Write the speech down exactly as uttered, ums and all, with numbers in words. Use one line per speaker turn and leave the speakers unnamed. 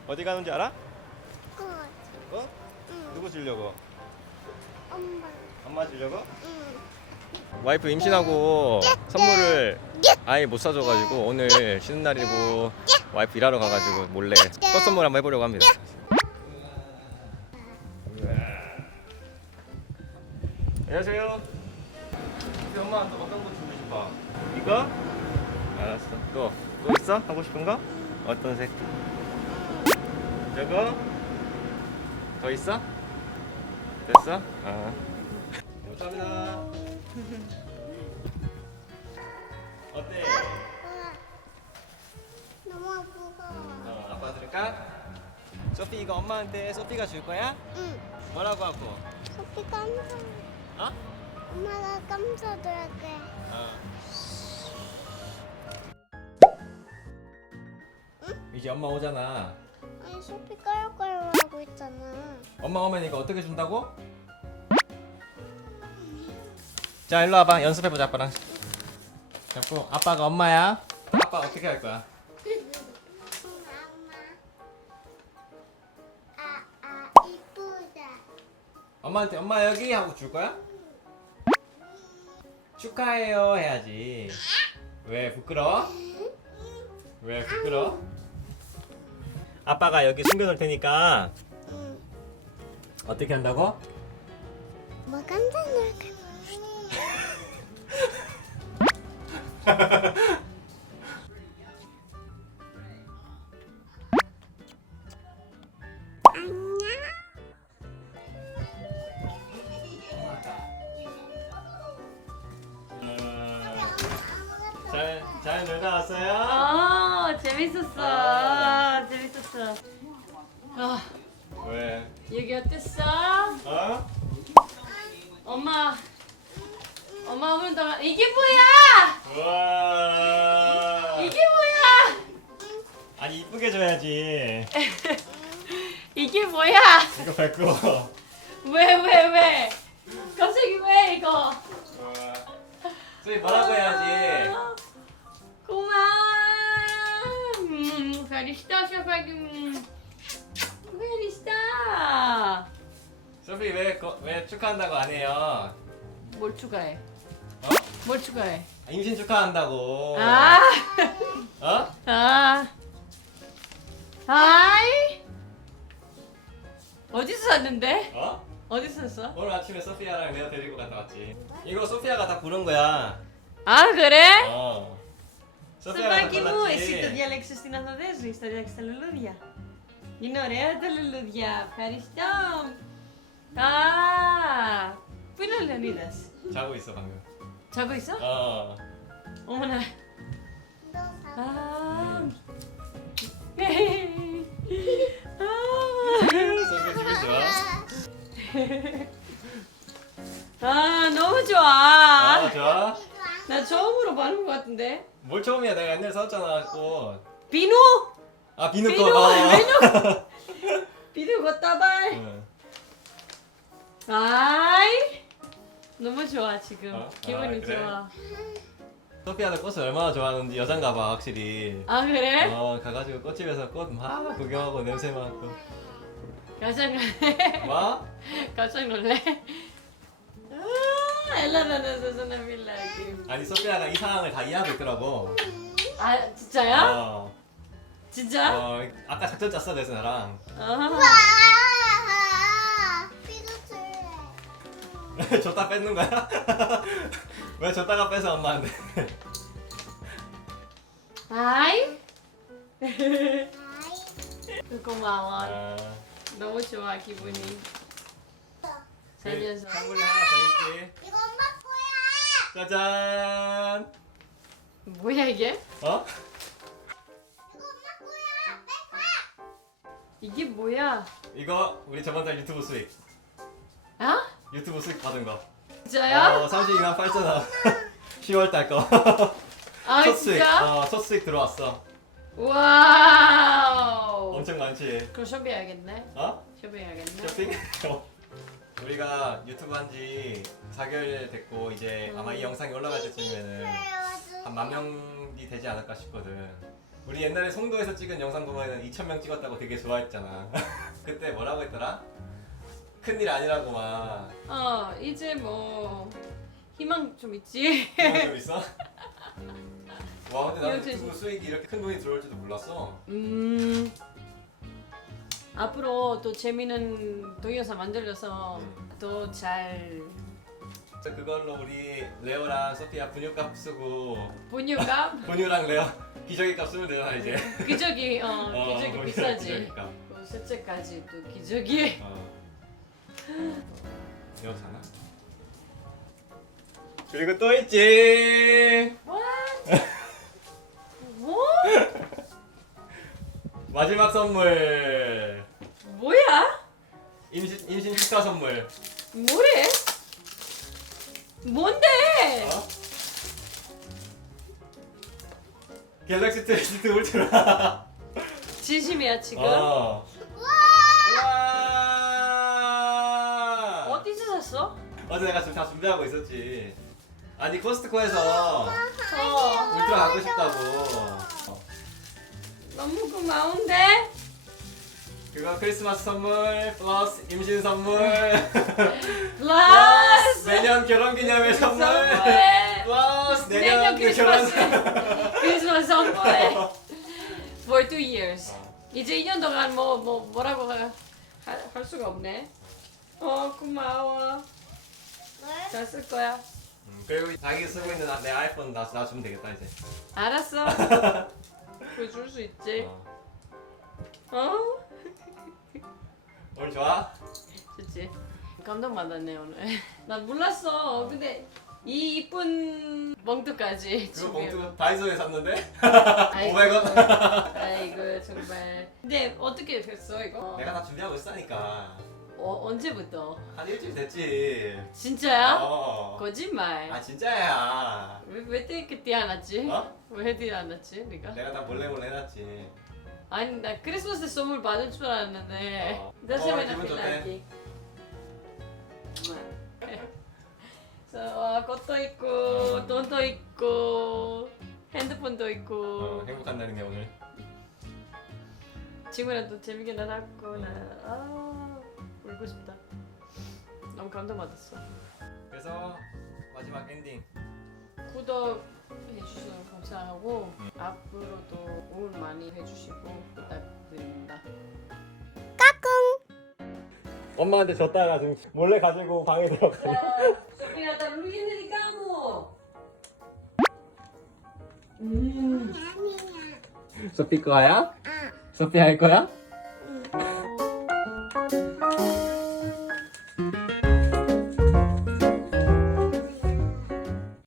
어디 가는지 알아?
어,
어?
응.
누구 주려고?
엄마.
엄마 주려고?
응.
와이프 임신하고 선물을 아예 못 사줘가지고 오늘 쉬는 날이고 와이프 일하러 가가지고 몰래 꽃 선물 한번 해보려고 합니다. 안녕하세요. 우리 엄마한테 어떤 거 주고 싶어? 이거? 알았어. 또? 또 있어? 하고 싶은 거? 어떤 색? 저거? 더 있어? 됐어? 아. 감사합니다. 어때?
우와. 너무 무거워.
어, 아빠 들을까? 소피 이거 엄마한테 소피가 줄 거야?
응.
뭐라고 하고?
커피 감사.
어?
엄마가 감사드릴게.
어. 이제 엄마 오잖아.
아니 소피 까요까요 하고 있잖아.
엄마 오면 이거 어떻게 준다고? 자 일로 와봐. 연습해보자 아빠랑. 잡고 아빠가 엄마야. 아빠 어떻게 할 거야?
엄마. 아, 아, 이쁘다.
엄마한테 엄마 여기 하고 줄 거야? 축하해요 해야지. 왜 부끄러워? 왜 부끄러워? 아빠가 여기 숨겨놓을 테니까
응.
어떻게 한다고?
뭐 감사드릴게. 안녕.
잘, 잘 놀다 왔어요?
아 재밌었어.
아.
재밌었어. 아
왜?
여기 어땠어?
어?
엄마 엄마 오는 동안 이게 뭐야?
우와.
이게 뭐야?
아니 이쁘게 줘야지.
이게 뭐야?
이거 밟고.
왜 왜 왜? 갑자기 왜 이거?
소희 뭐라고 해야지.
아, 고마워. 음, 페리스타 샤파기. 페리스타.
소피 왜, 거- 왜 축하한다고 안 해요?
뭘 추가해?
어?
뭘 추가해?
임신 축하한다고.
아.
어?
아. 아이. 어디서 샀는데?
어?
어디서 샀어?
오늘 아침에 소피아랑 내가 데리고 갔다 왔지. 이거 소피아가 다 부른 거야.
아 그래?
어.
Στο
소피아가 다
πάκι μου, εσύ το
골랐지.
διάλεξες την Αθοδέζη, το διάλεξες τα λουλούδια. Είναι ωραία τα λουλούδια, ευχαριστώ. Α, πού είναι ο Λεωνίδας?
자고 있어 방금.
자고 있어?
어.
어머나.
너 사.
아. 아.
소피 기분 좋아?
아, 너무 좋아.
아 좋아?
나 처음으로 받은 것 같은데.
뭘 처음이야? 내가 옛날에 사왔잖아 꽃.
비누?
아 비누
비누,
꽃. 어.
비누 걷다발.
응.
아이. 너무 좋아 지금.
어?
기분이
아, 그래?
좋아.
소피아도 꽃을 얼마나 좋아하는지 여잔가 봐 확실히.
아 그래?
어 가가지고 꽃집에서 꽃 막 구경하고 냄새 맡고.
깜짝 놀래.
뭐?
깜짝 놀래. 아, 엘라 나나서 나 빌라기.
아니 소피아가 이 상황을 다 이해하고 있더라고.
아 진짜요?
어.
진짜?
어 아까 작전 짰어 그래서 나랑.
아.
와. 피도 줄래.
줬다 뺏는 거야? 왜 줬다가 뺏어 엄마한테?
아이.
아이.
고마워.
아,
너무 좋아 기분이. 살려서.
선물이 하나 더 있지.
이거 엄마 거야.
짜잔.
뭐야 이게?
어?
이거 엄마 거야. 빼봐.
이게 뭐야?
이거 우리 저번 달 유튜브 수익.
아?
유튜브 수익 받은 거.
진짜요?
어, 삼십이만 팔천 원. 시월 달 거.
아
첫 수익.
진짜?
어, 첫 수익 들어왔어.
와우.
엄청 많지.
그럼 쇼핑해야겠네.
어?
쇼핑해야겠네.
쇼핑? 어. 우리가 유튜브 한지 사 개월 됐고 이제 아마 이 영상이 올라갈 때쯤에는 한 만 명이 되지 않을까 싶거든. 우리 옛날에 송도에서 찍은 영상 보면은 이천 명 찍었다고 되게 좋아했잖아. 그때 뭐라고 했더라? 큰일 아니라고 막.
어 이제 뭐 희망 좀 있지.
희망 좀 있어? 와 근데 나
이거
유튜브 수익이 이렇게 큰 돈이 들어올 줄도 몰랐어.
음 앞으로 또 재미있는 동영상 만들어서
음.
또 잘
그래서 그걸로 우리 레오랑 소피아 분유값 쓰고
분유값
분유랑 레오 기저귀 값 쓰면 되잖아 이제.
기저귀 어,
어,
기저귀 비싸지.
기저귀값.
그 셋째까지 또 기저귀.
어. 이거 사나? 그리고 또 있지.
뭐?
마지막 선물.
뭐야?
임신 임신 축하 선물.
뭐래? 뭔데?
어? 갤럭시 트위스트 울트라.
진심이야 지금?
어. 와.
어디서 샀어?
어제 내가 지금 다 준비하고 있었지. 아니 코스트코에서
어,
울트라 갖고 싶다고. 어.
너무 고마운데?
그거 크리스마스 선물 플러스 임신 선물
플러스
내년 결혼기념일 선물
선물
플러스
내년
내년 결혼
크리스마스 크리스마스 선물 for two years. 이제 이 년 동안 뭐, 뭐 뭐라고 하, 하, 할 수가 없네. 어 고마워. 잘 쓸 거야.
음, 그리고 자기 쓰고 있는 내 아이폰 나, 나 주면 되겠다 이제.
알았어. 그거 줄 수 있지.
어.
어?
오늘 좋아?
좋지. 감동받았네 오늘. 나 몰랐어. 근데 이 이쁜 멍두까지
그거
준비해.
봉투 다이소에 샀는데
아이고,
오백 원.
아이고 정말. 근데 어떻게 됐어 이거?
내가 다 준비하고 있으니까
어, 언제부터?
한 일주일 됐지.
진짜야?
어.
거짓말.
아 진짜야.
왜왜 그때 안 왔지?
어?
왜 그때 안 왔지? 네가?
내가 다 몰래 몰래 해놨지.
아니 나 크리스마스 선물 받을 줄 알았는데.
어.
다시
어,
한번
기분 좋대.
필라기. 어, 꽃도 있고 돈도 있고 핸드폰도 있고
어, 행복한 날이네 오늘.
친구랑 또 재밌게 놀았고 나 아, 울고 싶다. 너무 감동받았어.
그래서 마지막 엔딩.
구독 해주셔서 감사하고
음.
앞으로도 응원 많이 해주시고 부탁드립니다.
엄마한테 줬다가 지금 몰래 가지고 방에 들어가네.
소피야 나 루이니까 뭐. 음.
아니야.
소피 거야?
아.
소피 할 거야?